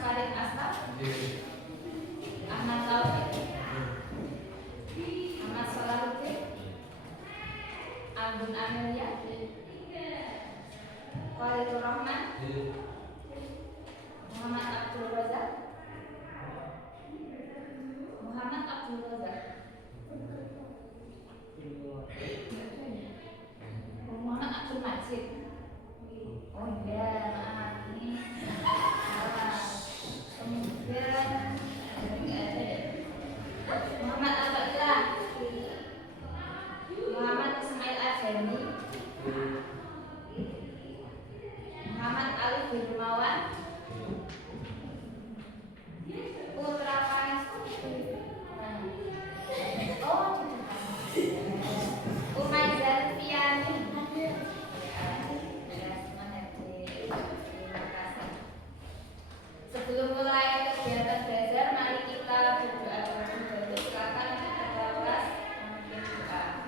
Farid Aslam, Ahmad Taufik, Ahmad Salahuddin, Abdul Amelia, Walidur Rahman, Muhammad Abdul Razak, Muhammad Abdul Razak, Muhammad Abdul Majid. Oh iya, maaf ini salah. Kemudian Muhammad Al-Fatihah, Muhammad Ismail Adani, Muhammad Ali bin Rumawan, Putra Panas, Umay Zarfiani. Sebelum mulai kegiatan belajar, mari kita berdoa terlebih dahulu. Silakan untuk ketua kelas memimpin doa.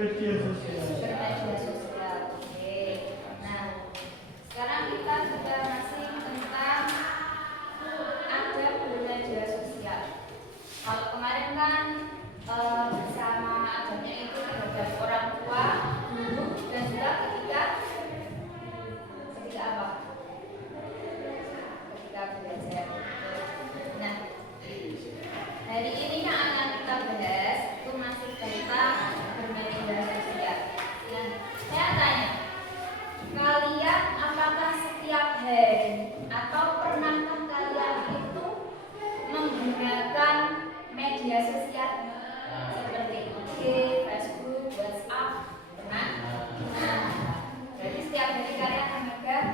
Bermedia sosial. Oke. Nah, sekarang kita sudah masih tentang adab bermedia sosial. Kalau kemarin kan bersama adabnya itu terhadap orang tua, guru, dan juga ketika apa? Ketika belajar. Nah, hari ini yang akan kita bahas itu masih tentang bermedia sosial. Nah, saya tanya, kalian apakah setiap hari atau pernahkah kalian itu menggunakan media sosial seperti IG, Facebook, WhatsApp? Pernah? Nah, berarti setiap hari kalian memegang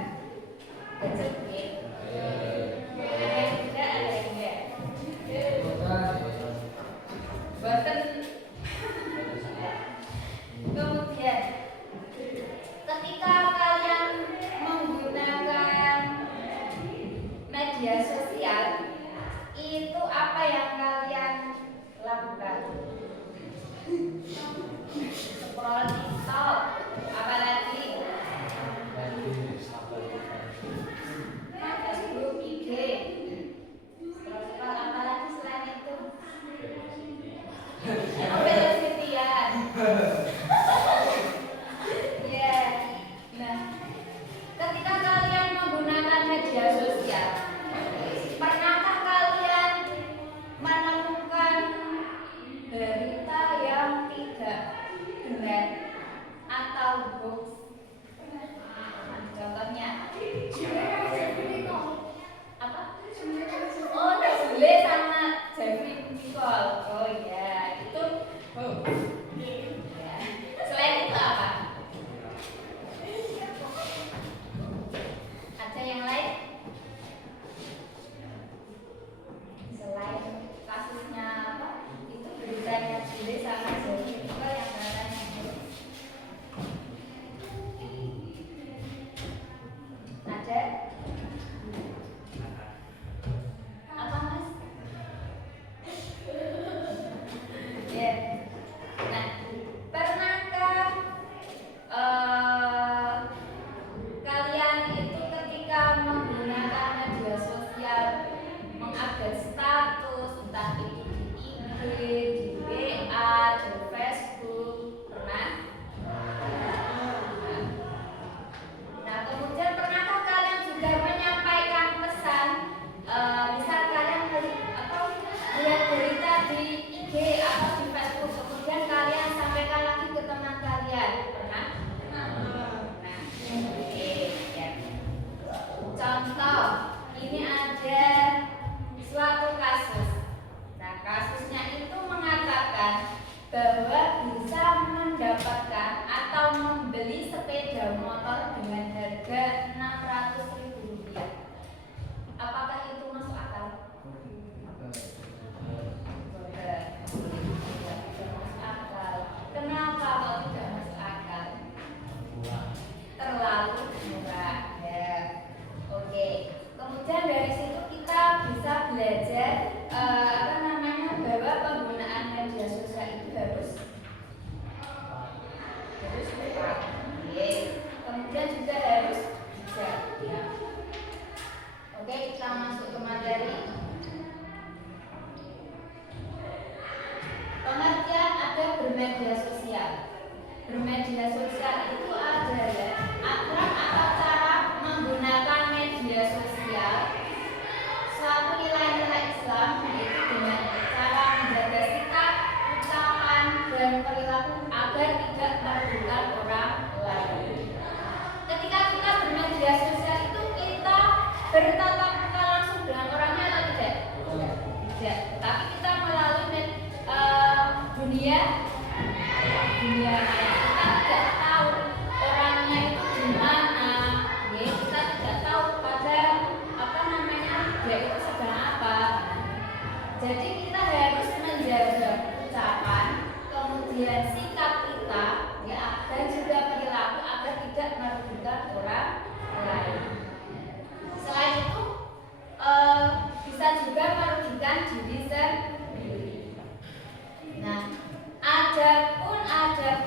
gadget ya? Ada yang tidak, ada yang enggak. Bahkan kemudian ketika kalian menggunakan media sosial, itu apa yang kalian lakukan? Scroll TikTok, apalagi Facebook, IG, scroll apalagi selain itu? Televisian. Ya. Nah, ketika kalian menggunakan media sosial, pernahkah kalian menemukan berita yang tidak benar atau hoax? Contohnya apa? Oh, Nazule sama Jeffrey Nicole. Oh iya, itu hoax. Ya. Selain itu apa? Ada yang lain? Selain kasusnya apa? Itu beritanya Jule sama Jeffrey Nicole yang katanya hoax. Ada? Apa mas? Ya. Nah, pernahkah kalian itu ketika menggunakan media sosial mengupdate status, entah itu di IG, di WA, di Facebook, pernah? Nah, kemudian pernahkah kalian juga menyampaikan pesan, misal kalian melihat berita di IG atau di Facebook, kemudian kalian sampaikan lagi ke teman kalian, pernah? Nah, oke, ya. Contoh, ini ada suatu kasus. Nah, kasusnya itu mengatakan bahwa bisa bermedia sosial. Bermedia sosial itu adalah aturan atau cara menggunakan media sosial suatu nilai-nilai Islam, yaitu dengan cara menjaga sikap, ucapan, dan perilaku agar tidak merugikan orang lain. Ketika kita bermedia sosial itu kita bertatap muka langsung dengan orangnya atau tidak? Tidak. Tapi kita melalui dunia maya. Kita tidak tahu orangnya itu gimana, ya kita tidak tahu pada dia itu sedang apa. Jadi kita harus menjaga ucapan, kemudian sikap kita, ya, dan juga perilaku agar tidak merugikan orang lain. Selain itu bisa juga merugikan diri sendiri. Nah, ada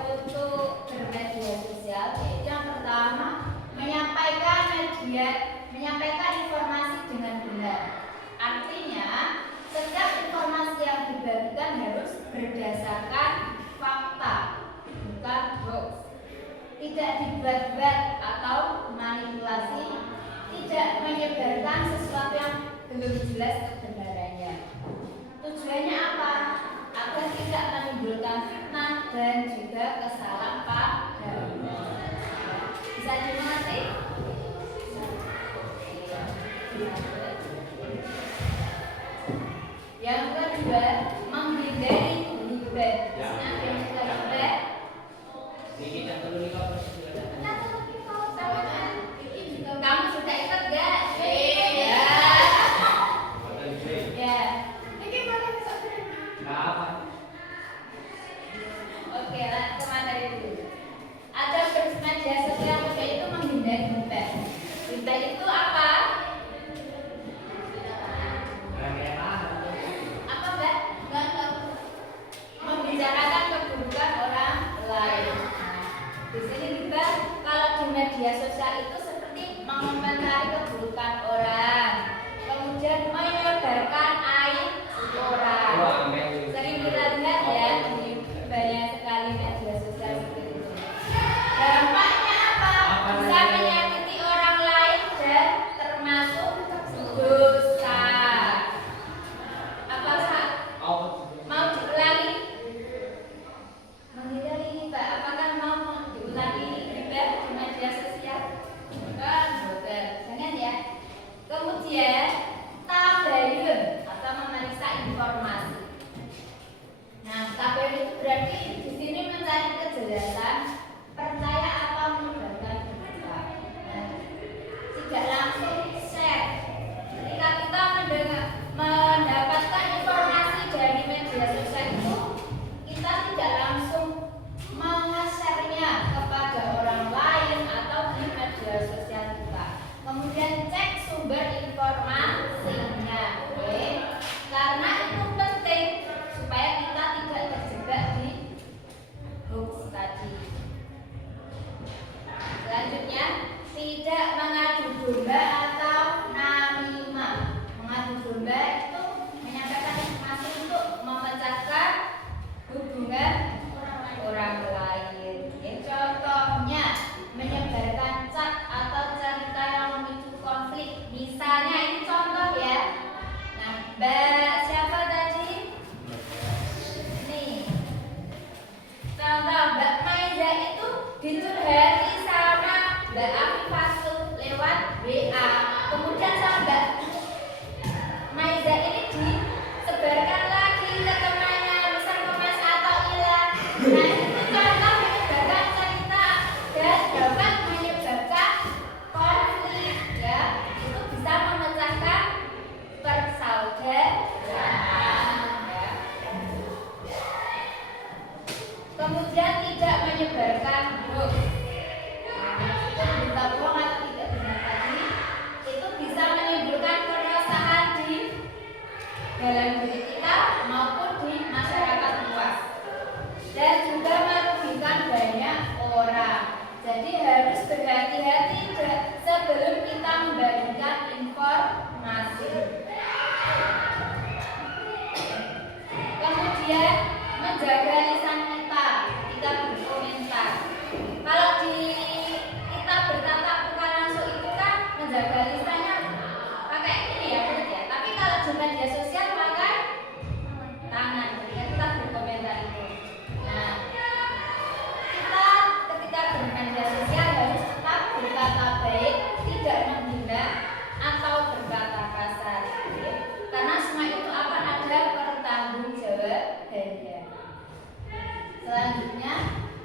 untuk bermedia sosial, yaitu yang pertama menyampaikan informasi dengan benar. Artinya setiap informasi yang dibagikan harus berdasarkan fakta, bukan hoax. Tidak dibuat-buat atau manipulasi, tidak menyebarkan sesuatu yang belum jelas kebenarannya. Tujuannya apa? Agar tidak menimbulkan fitnah dan juga kesalahpahaman. Bisa dimengerti? Yang kedua, menghindari ghibah. Kamu sudah ikut gak? Ya. Ya. Oke, kemana itu? Ada bermedia sosial itu menghindari ghibah. Ghibah itu apa? Membicarakan keburukan orang lain. Di sini kita kalau di media sosial itu seperti mengomentari keburukan orang, kemudian menyebarkan aib orang. Sering kita lihat ya di banyak sekali media sosial seperti itu. Dampaknya apa? Bisa menyakiti orang lain dan termasuk dosa. Apa sah? Mau diulangi? Menghindari ghibah. Apakah mau diulangi ghibah di media sosial? Bukan, jangan ya. Kemudian tabayun atau memeriksa informasi. Nah, tabayun itu berarti di sini mencari kejelasan, percaya apa menyebarkan berita. Nah, tidak langsung share. Ketika kita mendapatkan informasi dari media sosial itu, kita tidak langsung meng-share-nya kepada orang lain atau di media sosial kita. Kemudian cek sumber informasinya, oke? Karena itu penting supaya kita tidak terjebak di hoax tadi. Selanjutnya, tidak mengadu domba atau namimah. Mengadu domba itu menyampaikan informasi untuk memecahkan hubungan orang lain. Contohnya menyebarkan cat atau cerita yang memicu konflik. Misalnya ini contoh ya. Nah, Mbak siapa tadi? Nih. Contoh Mbak Maiza itu dicurhati sama Mbak Afifasul lewat WA. Kemudian sama Mbak Maiza ini disebarkan lagi ke temannya, bisa kemas atau hilang. Nah, itu contoh menyebarkan cerita dan dapat menyebabkan konflik ya. Itu bisa memecahkan persaudaraan ya. Kemudian tidak menyebarkan hoax. Berita bohong atau tidak benar tadi itu bisa menimbulkan keresahan di dalam diri kita maupun di masyarakat luas dan juga merugikan banyak orang. Jadi harus berhati-hati sebelum kita membagikan informasi. Kemudian menjaga lisan kita.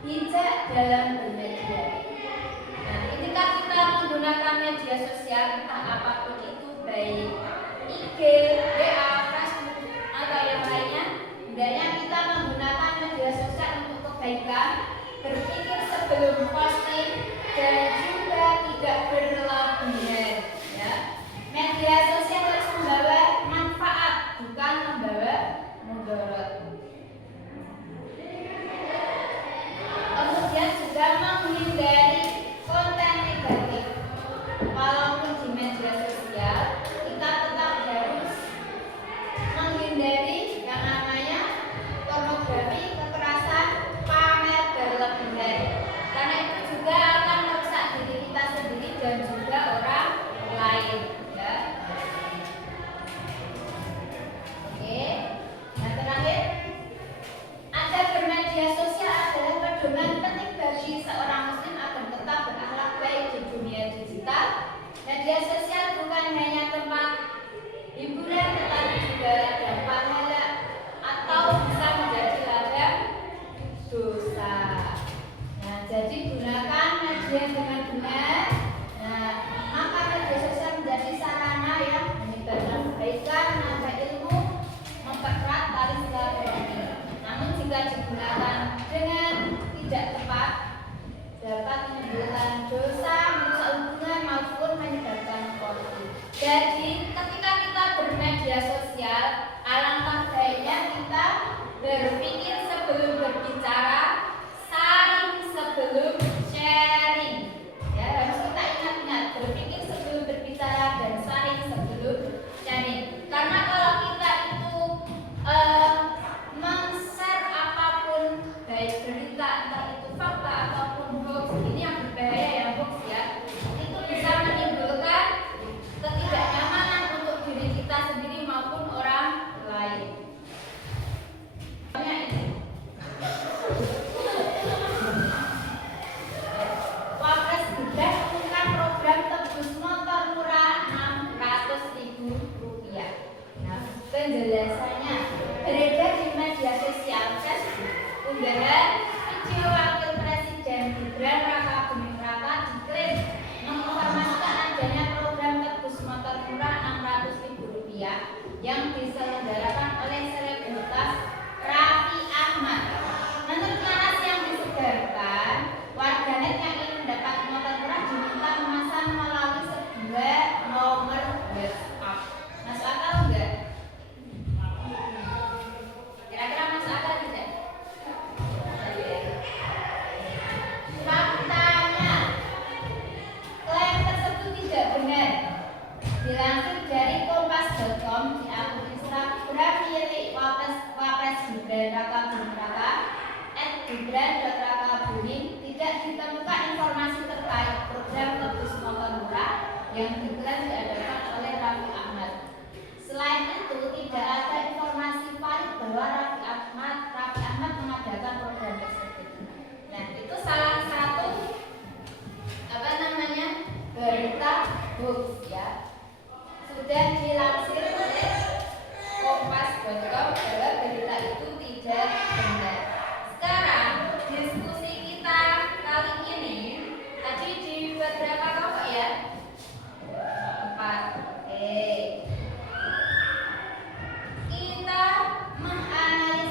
bijak dalam bermedia. Nah, ketika kita menggunakan media sosial entah apapun itu, baik IG, WA, Facebook atau yang lainnya, hendaknya kita menggunakan media sosial untuk kebaikan, berpikir sebelum posting dan juga tidak berlebihan. Ya, media sosial harus membawa manfaat, bukan membawa mudarat. Kemudian juga menghindari konten negatif. Walaupun di media sosial, kita tetap harus menghindari yang namanya pornografi, kekerasan, pamer berlebihan. Karena itu juga akan merusak diri kita sendiri dan juga orang lain. Ya. Oke. Nah, terakhir, agar bermedia sosial adalah pedoman penting bagi seorang muslim agar tetap berakhlak baik di dunia digital. Media sosial bukan hanya tempat hiburan, tetapi juga ladang pahala atau bisa menjadi ladang dosa. Nah, jadi gunakan media dengan benar. Nah, maka media sosial menjadi sarana yang menyebarkan kebaikan, menambah ilmu, mempererat tali silaturahmi. Namun jika digunakan dengan tidak tepat, dapat menimbulkan dosa, merusak hubungan maupun menyebabkan konflik. Jadi ketika kita bermedia sosial, alangkah baiknya kita berpikir sebelum berbicara, saring sebelum sharing. Ya, harus kita ingat-ingat, berpikir sebelum berbicara dan saring sebelum sharing. Karena kalau kita itu men-share apapun, baik berita, entah itu fakta ataupun hoax, ini yang berbahaya ya, hoax ya, itu bisa menimbulkan ketidaknyamanan untuk diri kita sendiri maupun orang lain. Wapres Gibran mengumumkan program tebus motor murah Rp600.000. Nah, penjelasannya beredar di media sosial Facebook. Unggahan video Wakil Presiden Gibran Raka Buming Raka diklaim menginformasikan adanya program tebus motor murah Rp600.000 yang diselenggarakan oleh selebritas Raffi Ahmad. Menurut narasi yang disebarkan, warganet yang ingin mendapat motor murah diminta memesan melalui sebuah nomor WhatsApp. Masuk akal enggak? Kira-kira masuk akal tidak? Faktanya, klaim tersebut tidak benar. Dilansir dari kompas.com di akun Instagram milik Wapres Gibran Raka Buming Raka @gibran.rakabuming, tidak ditemukan informasi terkait program tebus motor murah yang diklaim diadakan oleh Raffi Ahmad. Selain itu, tidak ada informasi valid bahwa Raffi Ahmad mengadakan program tersebut. Nah, itu salah satu berita hoax ya. Sudah dilansir oleh kompas.com bahwa berita itu tidak benar. Sekarang diskusi kita kali ini tadi dibuat berapa kelompok ya? 4. Kita menganalisis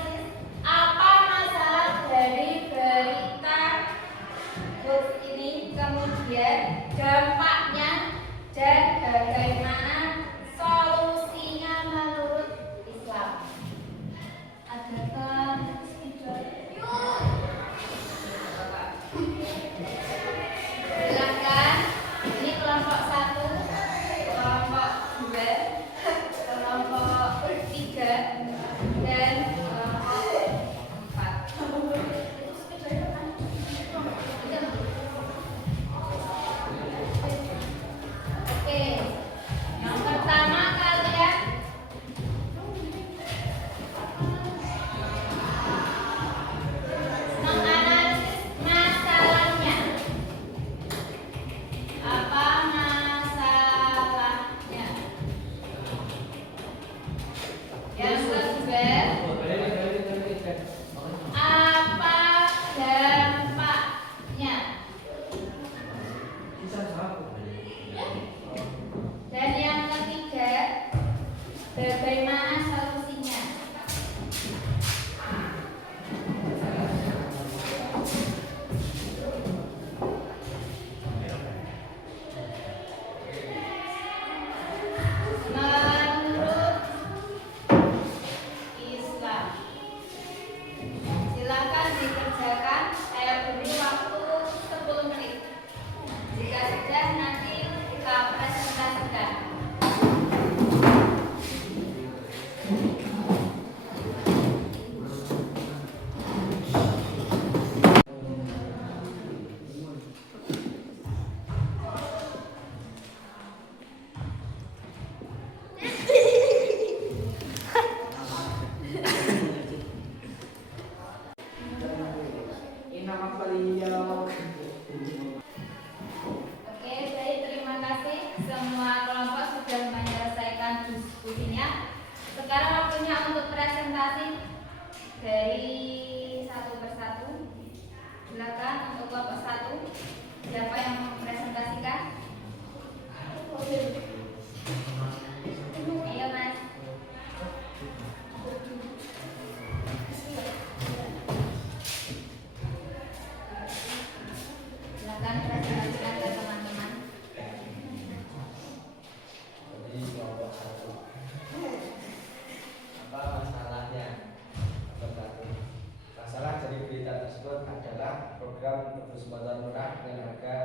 Masalah dari berita tersebut adalah program tebus motor murah dengan harga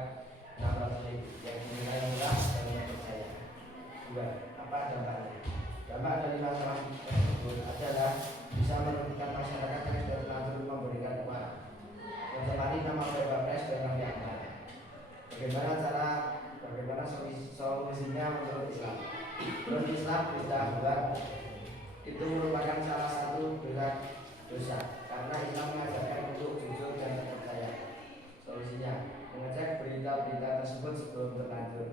600.000 yang dinilai murah dan terpercaya. 2. Apa dampaknya? Dampak dari masalah tersebut adalah bisa merugikan masyarakat yang sudah terlanjur memberikan uang, mencemari nama baik Wapres dan Raffi Ahmad. Bagaimana solusinya menurut Islam? Menurut Islam, berita buat itu merupakan salah satu dosa karena Islam mengajarkan untuk jujur dan terpercaya. Solusinya, mengecek berita-berita tersebut sebelum terlanjur,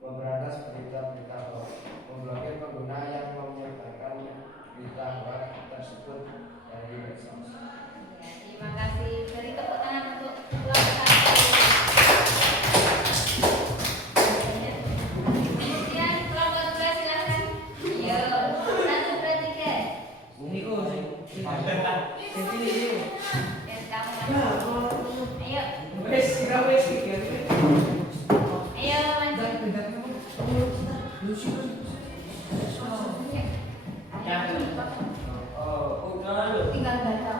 memberantas berita-berita hoax, memblokir pengguna yang menyebarkan berita hoax tersebut dari medsos. Terima kasih. Beri tepuk tangan untuk kelompok 1. Kemudian kelompok 2 silakan. Yo, 1, 2, 3. Niko sih. Ayo. Wes, kira wes iki. Ayo lanjut. Tinggal baca.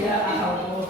Ya ampun.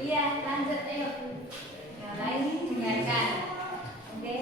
Iya, lanjut ayo. Yang lain dengarkan. Oke.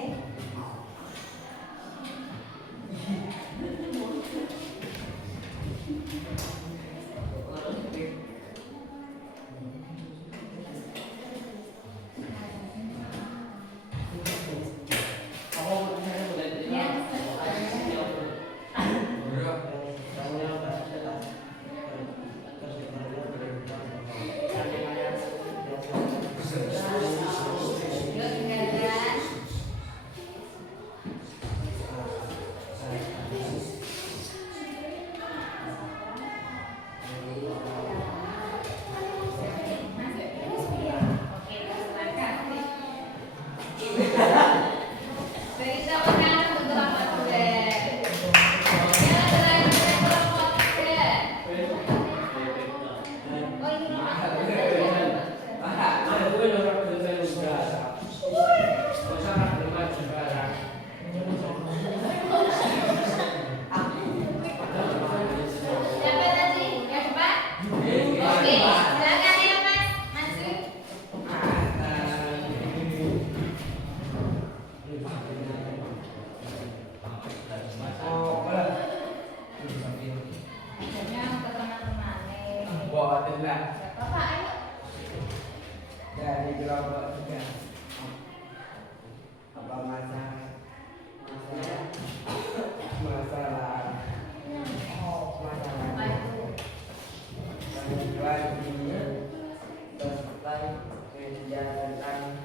Dari kelompok 3. Apa masalah pengajuan ini selesai media tentang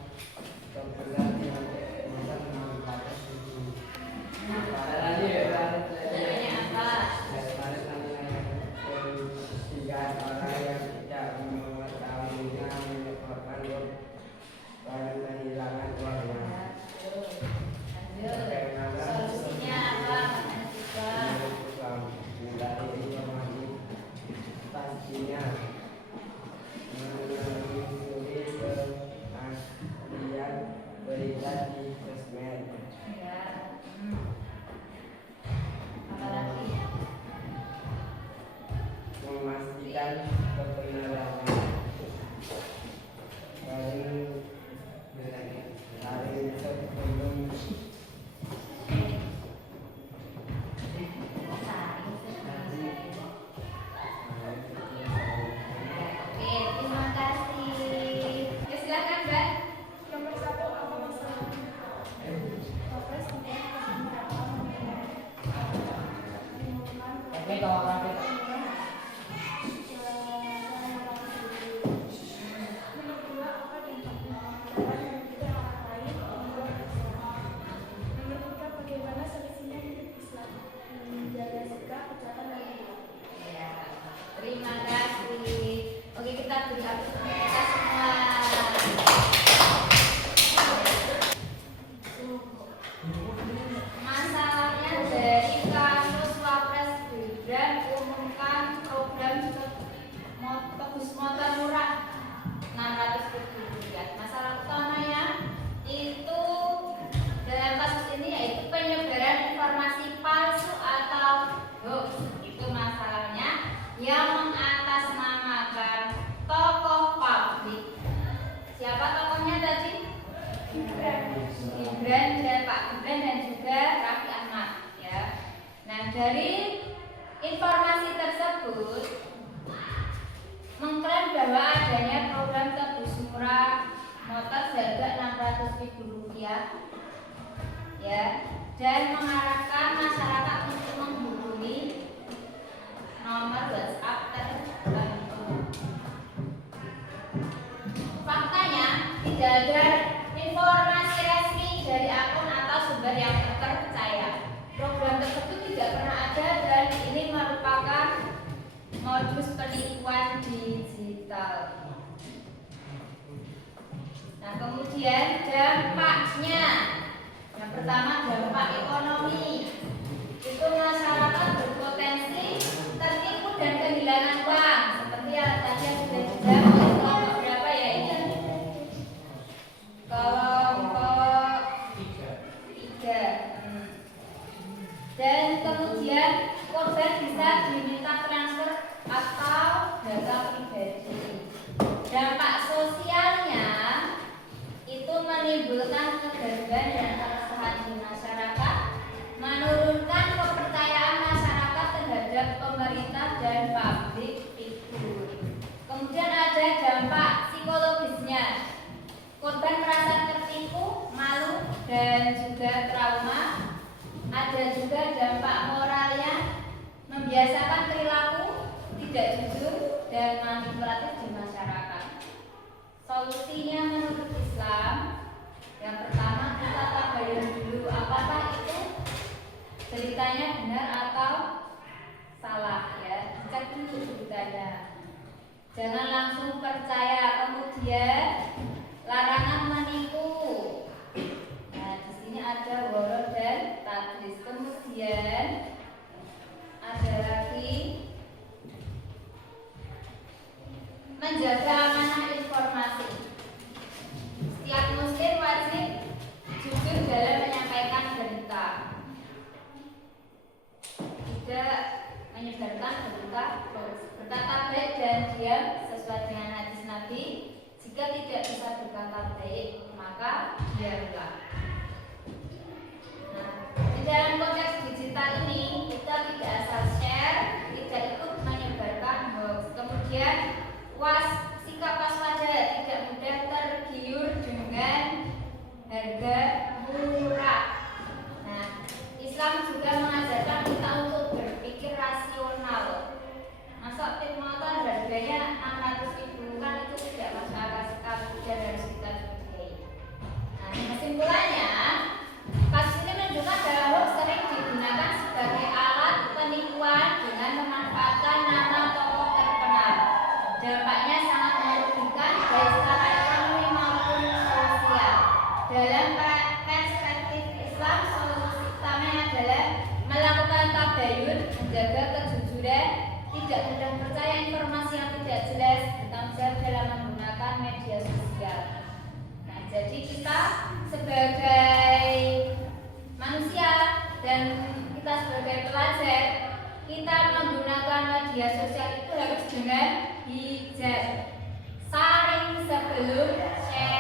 kebenaran yang mengatakan itu. Orang yang tidak mengetahuinya menyebabkan kehilangan uangnya. Solusinya apa? Dari informasi pastinya menelusuri keaslian berita di sosmed. Ya. Apalagi? Memastikan kebenarannya dari sebelum Oke, terima kasih. Ya, silakan, Mbak. Nomor 1, apa masalahnya? Wapres tidak Oke, kalau yang mengatasnamakan tokoh publik. Siapa tokohnya tadi? Gibran dan Pak Gibran dan juga Raffi Ahmad ya. Nah, dari informasi tersebut mengklaim bahwa adanya program tebus murah motor seharga Rp600.000 ya, dan mengarahkan masyarakat untuk menghubungi nomor WhatsApp tertentu. Faktanya tidak ada informasi resmi dari akun atau sumber yang terpercaya. Program tersebut tidak pernah ada dan ini merupakan modus penipuan digital. Nah, kemudian dampaknya. Yang pertama, dampak ekonomi. Itu masyarakat berpotensi tertipu dan kehilangan uang. Seperti yang tadi sudah dijawab oleh kelompok berapa ya ini? Kelompok 3. Dan kemudian korban bisa diminta transfer atau data pribadi. Dampak sosialnya itu menimbulkan kegaduhan dan keresahan di masyarakat, menurunkan kepercayaan masyarakat terhadap pemerintah dan publik figur. Kemudian ada dampak psikologisnya. Korban merasa tertipu, malu, dan juga trauma. Ada juga dampak moralnya, membiasakan perilaku tidak jujur dan manipulatif di masyarakat. Solusinya menurut Islam, yang pertama kita tabayun dulu apakah itu ceritanya benar atau salah ya, cek dulu beritanya. Jangan langsung percaya. Kemudian larangan menipu. Nah, di sini ada waro dan tadlis. Kemudian ada lagi menjaga amanah informasi. Setiap muslim wajib jujur dalam menyampaikan berita, tidak menyebarkan berita hoax, berkata baik dan diam sesuai dengan hadis Nabi. Jika tidak bisa berkata baik, maka diamlah. Nah, di dalam konteks digital ini kita tidak asal share, tidak ikut menyebarkan hoax. Kemudian sikap waspada, tidak mudah tergiur dengan harga murah. Nah, Islam juga mengajarkan kita untuk berpikir rasional. Masa tip motor harganya 600.000 kan itu tidak masuk akal sekali dan harus kita curigai. Nah, kesimpulannya, kasus ini menunjukkan bahwa hoax sering digunakan sebagai alat penipuan dengan memanfaatkan nama tokoh terkenal. Dampaknya sangat merugikan baik secara ekonomi maupun sosial. Dalam perspektif Islam, solusi utamanya adalah melakukan tabayun, menjaga kejujuran, tidak mudah percaya informasi yang tidak jelas, bertanggung jawab dalam menggunakan media sosial. Nah, jadi kita sebagai manusia dan kita sebagai pelajar, kita menggunakan media sosial itu harus dengan bijak. Saring sebelum share.